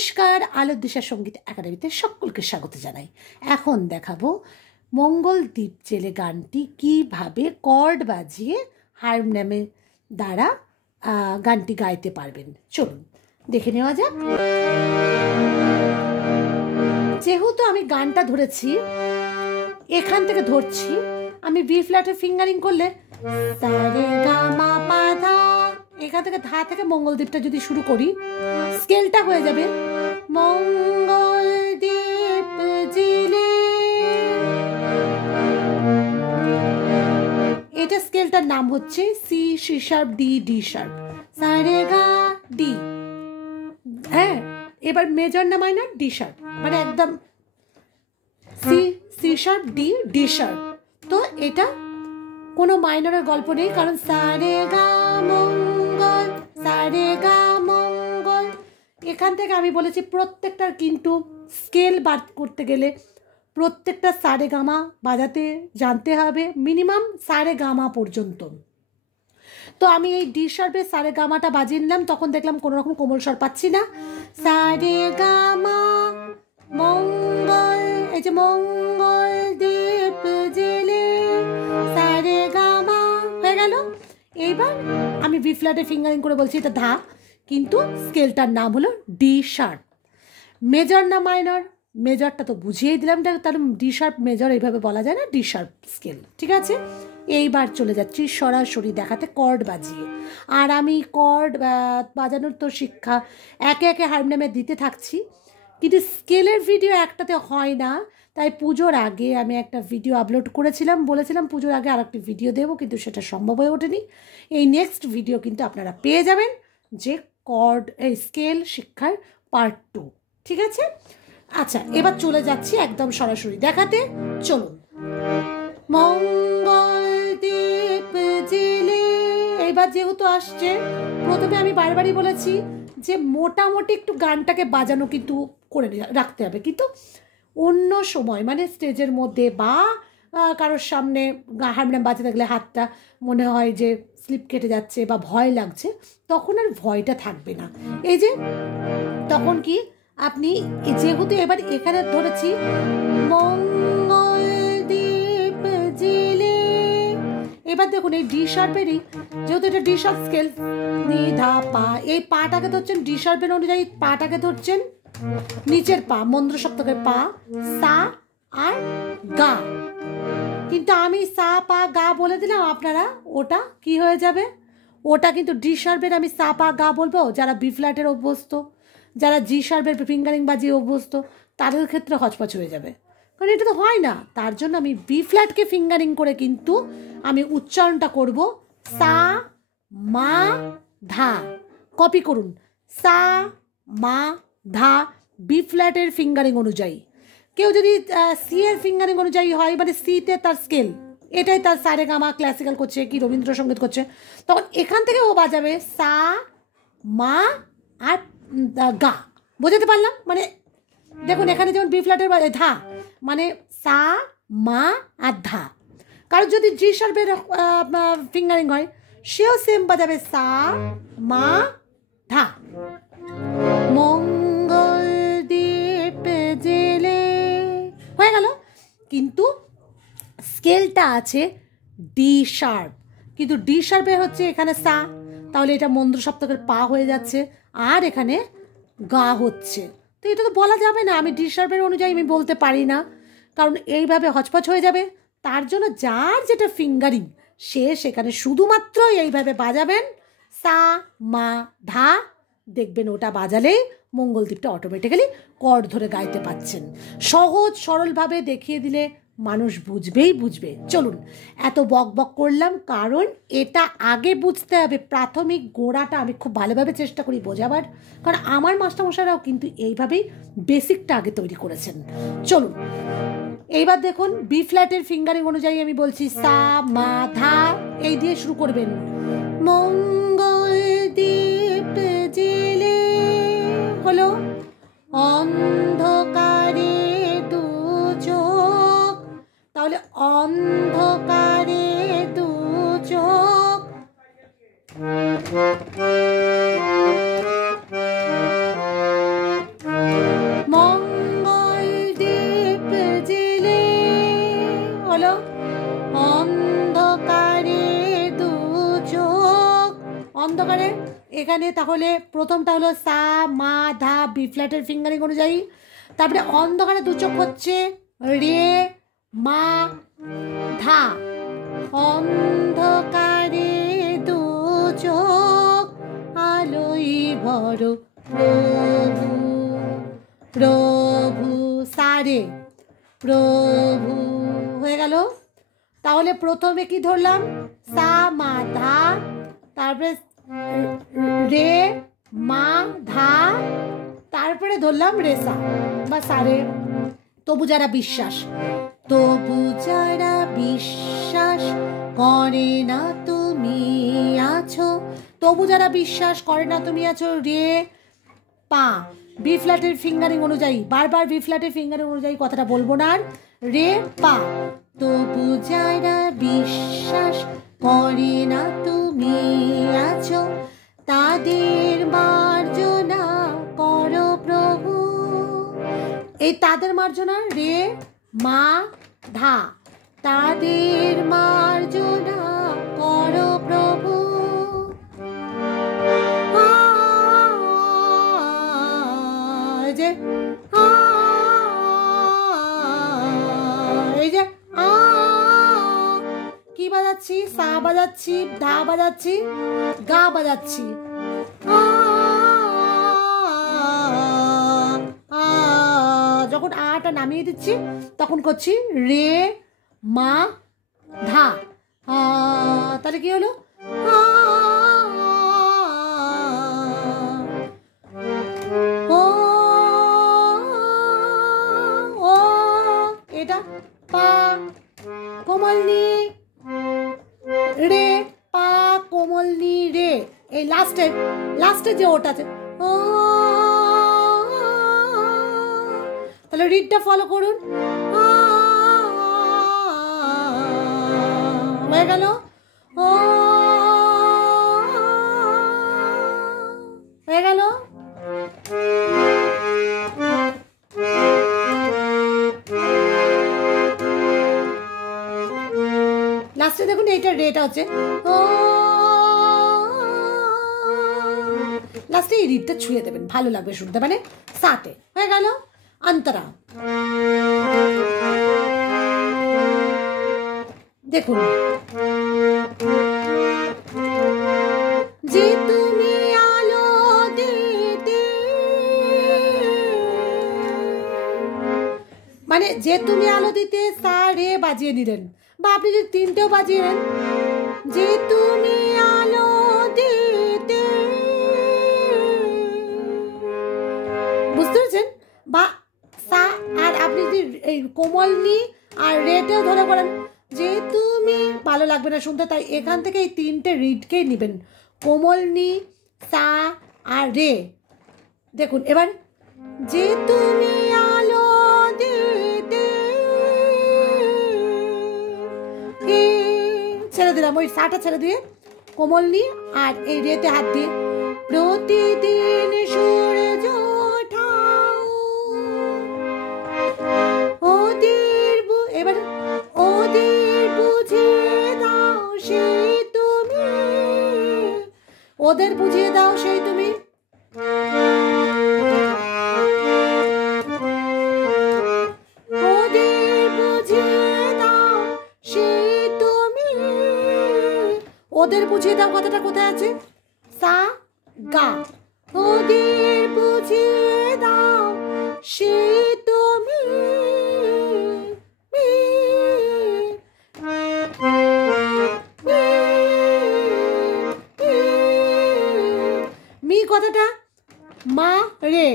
নমস্কার, আলোর দিশা সঙ্গীত একাডেমিতে সকলকে স্বাগত জানাই। এখন দেখাবো মঙ্গলদ্বীপ জেলে গানটি কিভাবে কর্ড বাজিয়ে হারমোনিয়ামের দ্বারা গানটি গাইতে পারবেন। চলুন দেখে নেওয়া যাক। যেহেতু আমি গানটা ধরেছি, এখান থেকে ধরছি, আমি বি ফ্ল্যাটে ফিঙ্গারিং করলে সারে গা মা পা ধা, এখান থেকে ধা থেকে মঙ্গলদ্বীপটা যদি শুরু করি, স্কেলটা হয়ে যাবে মঙ্গলদ্বীপ জেলে। এটা স্কেলটার নাম হচ্ছে C, C sharp, D, D sharp, সারে গা ডি। হ্যাঁ, এবার মেজর না মাইনর, ডি শার্প, মানে একদম C, C sharp, D, D sharp. তো এটা কোনো মাইনরের গল্প নেই, কারণ সারে গা মঙ্গল, সারে গা মঙ্গল। এখান থেকে আমি বলেছি প্রত্যেকটার কিন্তু স্কেল বার করতে গেলে প্রত্যেকটা সারে গামা বাজাতে জানতে হবে, মিনিমাম সারে গামা পর্যন্ত। তো আমি এই ডি শার্পে সারে গামাটা বাজিয়ে নিলাম, তখন দেখলাম কোনো রকম কোমল স্বর পাচ্ছি না। সারে গামা মঙ্গল, এই যে মঙ্গল দ্বীপ জেলে, সারে গামা হয়ে গেল। এইবার আমি বি ফ্ল্যাটে ফিঙ্গারিং করে বলছি এটা ধা, কিন্তু স্কেলটার নাম হলো ডি শার্প। মেজর না মাইনর, মেজরটা তো বুঝিয়েই দিলাম, তাহলে ডি শার্প মেজর এইভাবে বলা যায় না, ডি শার্প স্কেল, ঠিক আছে। এইবার চলে যাচ্ছি সরাসরি দেখাতে কর্ড বাজিয়ে। আর আমি কর্ড বাজানোর তো শিক্ষা একে একে হারমোনিয়ামে দিতে থাকছি, কিন্তু স্কেলের ভিডিও একটাতে হয় না, তাই পুজোর আগে আমি একটা ভিডিও আপলোড করেছিলাম, বলেছিলাম পুজোর আগে আর একটি ভিডিও দেবো, কিন্তু সেটা সম্ভব হয়ে ওঠেনি। এই নেক্সট ভিডিও কিন্তু আপনারা পেয়ে যাবেন, যে কর্ড এই স্কেল শিক্ষার পার্ট 2, ঠিক আছে। আচ্ছা, এবার চলে যাচ্ছি একদম সরাসরি দেখাতে। চলুন। মঙ্গলদ্বীপ জেলে, এইবার যেহেতু আসছে, প্রথমে আমি বারবারই বলেছি যে মোটামুটি একটু গানটাকে বাজানো কিন্তু করে রাখতে হবে, কিন্তু অন্য সময় মানে স্টেজের মধ্যে বা কারোর সামনে হারমোনিয়াম বাজাতে গেলে হাতটা মনে হয় যে স্লিপ কেটে যাচ্ছে বা ভয় লাগছে, তখন আর ভয়টা থাকবে না। এই যে তখন কি আপনি যেহেতু এবার এখানে ধরেছি মঙ্গলদ্বীপ জেলে, এবার দেখুন এই ডি শার্পেরই, যেহেতু এটা ডি শার্প স্কেল, নি ধা পা, এই পাটাকে ধরছেন ডি শার্পের অনুযায়ী, পাটাকে ধরছেন নিচের পা, মন্দ্র সপ্তকের পা, সা আর গা। কিন্তু আমি সা পা গা বলে দিলাম, আপনারা ওটা কি হয়ে যাবে, ওটা কিন্তু ডি শার্পের আমি সা পা গা বলবো। যারা বি ফ্ল্যাটের অভ্যস্ত, যারা জি শার্পের ফিঙ্গারিং বাজিয়ে অভ্যস্ত, তাদের ক্ষেত্রে হচপচ হয়ে যাবে, কারণ এটা তো হয় না। তার জন্য আমি বি ফ্ল্যাটকে ফিঙ্গারিং করে কিন্তু আমি উচ্চারণটা করব সা মা ধা। কপি করুন, সা মা ধা, বি ফ্ল্যাটের ফিঙ্গারিং অনুযায়ী। কেউ যদি সি এর ফিঙ্গারিং অনুযায়ী হয়, মানে সিতে তার স্কেল, এটাই তার সারে গামা ক্লাসিক্যাল করছে কি রবীন্দ্রসঙ্গীত করছে, তখন এখান থেকে ও বাজাবে সা মা আর গা। বোঝাতে পারলাম? মানে দেখুন এখানে যেমন বি ফ্ল্যাটের ধা মানে সা মা আর ধা। কারণ যদি জি শার্পের ফিঙ্গারিং হয়, সেও সেম বাজাবে সা মা ধা। মঙ্গলদ্বীপ জেলে হয়ে গেল, কিন্তু স্কেলটা আছে ডি শার্প, কিন্তু ডি শার্পে হচ্ছে এখানে সা, তাহলে এটা মন্দ্র সপ্তকের পা হয়ে যাচ্ছে, আর এখানে গা হচ্ছে। তো এটা তো বলা যাবে না, আমি ডি শার্পের অনুযায়ী আমি বলতে পারি না, কারণ এইভাবে হচপচ হয়ে যাবে। তার জন্য যার যেটা ফিঙ্গারিং, সে সেখানে শুধুমাত্র এইভাবে বাজাবেন সা মা ধা, দেখবেন ওটা বাজালেই মঙ্গলদ্বীপটা অটোমেটিক্যালি কর্ড ধরে গাইতে পাচ্ছেন। সহজ সরলভাবে দেখিয়ে দিলে মানুষ বুঝবেই বুঝবে। চলুন, এত বক বক করলাম, কারণ এটা আগে বুঝতে হবে, প্রাথমিক গোড়াটা আমি খুব ভালোভাবে চেষ্টা করি বোঝাবার, কারণ আমার মাস্টারমশাইরাও কিন্তু এইভাবেই বেসিকটা আগে তৈরি করেছেন। চলুন এইবার দেখুন বি ফ্ল্যাটের ফিঙ্গারিং অনুযায়ী আমি বলছি সা মা ধা, এই দিয়ে শুরু করবেন। মঙ্গলদ্বীপ জেলে হলো, অন্ধকারে দু চোখ, তাহলে অন্ধকারে দু চোখ, এখানে তাহলে প্রথমটা হলো সা মা ধা বি ফ্ল্যাটের ফিঙ্গারিং অনুযায়ী। তারপরে অন্ধকারে দু চোখ হচ্ছে রে মা ধা, অন্ধকারে দু চোখ আলোই ভর প্রভু প্রভু সারে প্রভু হয়ে গেল। তাহলে প্রথমে কি ধরলাম সা মা ধা, তারপরে রে মা ধা, তারপরে ধরলাম রেসা বা সারে। তবু যারা বিশ্বাস, তবু যারা বিশ্বাস করে না তুমি আছো, তবু যারা বিশ্বাস করে না তুমি আছো রে পা বি ফ্ল্যাটের ফিঙ্গারিং অনুযায়ী, বারবার বি ফ্ল্যাটের ফিঙ্গারিং অনুযায়ী কথাটা বলবো না, রে পা। তবু যারা বিশ্বাস করে না তুমি আছো তাদের মার্জনা করো প্রভু। এই তাদের মার্জনা রে মা ধা, তাদের মার্জনা করো প্রভু। এই যে কি বাজাচ্ছি, সা বাজাচ্ছি, ধা বাজাচ্ছি, গা বাজাচ্ছি, যখন আটা নামিয়ে দিচ্ছি তখন করছি রে মা ধা। তাহলে কি হলো, এটা পা কোমলনি রে, পা কোমলনি রে, এই লাস্টে যে ওটা আছে তাহলে রিডটা ফলো করুন, হয়ে গেল হয়ে গেল। লাস্টে দেখুন এইটা রেটা হচ্ছে লাস্টে এই রিডটা ছুঁয়ে দেবেন, ভালো লাগবে শুনতে, মানে সাথে হয়ে গেল অন্তরা। দেখুন যে তুমি আলো দিতে, মানে যে তুমি আলো দিতে সা রে বাজিয়ে নিলেন, বা আপনি যদি তিনটেও বাজিয়ে নেন, যে তুমি আলো দিতে, বুঝতে পেরেছেন? বা সা আর আপনি যদি এই কোমলনি আর রেটেও ধরে করেন, যে তুমি, ভালো লাগবে না শুনতে, তাই এখান থেকে এই তিনটে রিডকেই নেবেন, কোমলনি সা আর রে। দেখুন এবার যে তুমি আলো দিতে, ছেড়ে দিলাম, ওই সাটা ছেড়ে দিয়ে কোমলনি আর এই রেতে হাত দিয়ে, প্রতিদিন সূর্য ওঠাও ওদের, এবার ওদের বুঝিয়ে দাও সেই তুমি, ওদের বুঝিয়ে দাও সেই তুমি, ওদের বুঝিয়ে দাও সেই তুমি, ওদের বুঝিয়ে দাও কথাটা কোথায় আছে, সা গা, ওদের বুঝিয়ে দাও সেই তুমি, মি কথাটা মা রে,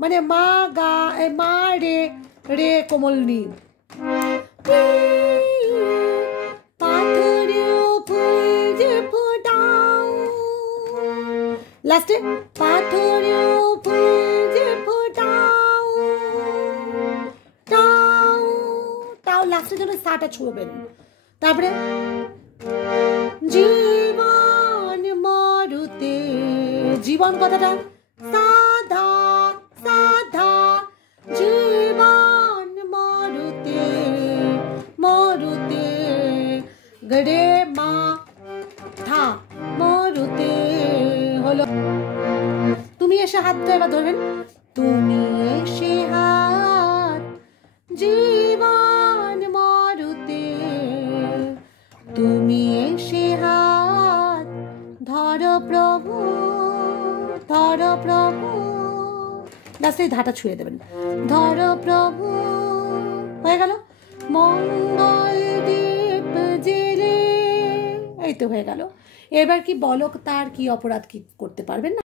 মানে মা গা, মা রে, রে কোমলনি, পাথরেও ফুল যে ফোটাও, লাস্টে পাথরেও ফুল যে ফোটাও, টাও টাও লাস্টের জন্য সাটা ছুঁড়বেন। তারপরে জীবন মরুতে, জীবন কথাটা সাধা সাধা, জীবন মরুতে গরে মা থা মরুতে হলো। তুমি এসে হাতটা এবার ধরবেন, তুমি এসে হাত জীবন মরুতে, তুমি এসে হাত ধর প্রভু, ধর প্রভু, লাস্টে ধাটা ছুঁয়ে দেবেন, ধর প্রভু, হয়ে গেল। মঙ্গল দীপ জেলে, এই তো হয়ে গেল। এবার কি বলো তার কি অপরাধ কি করতে পারবেন না?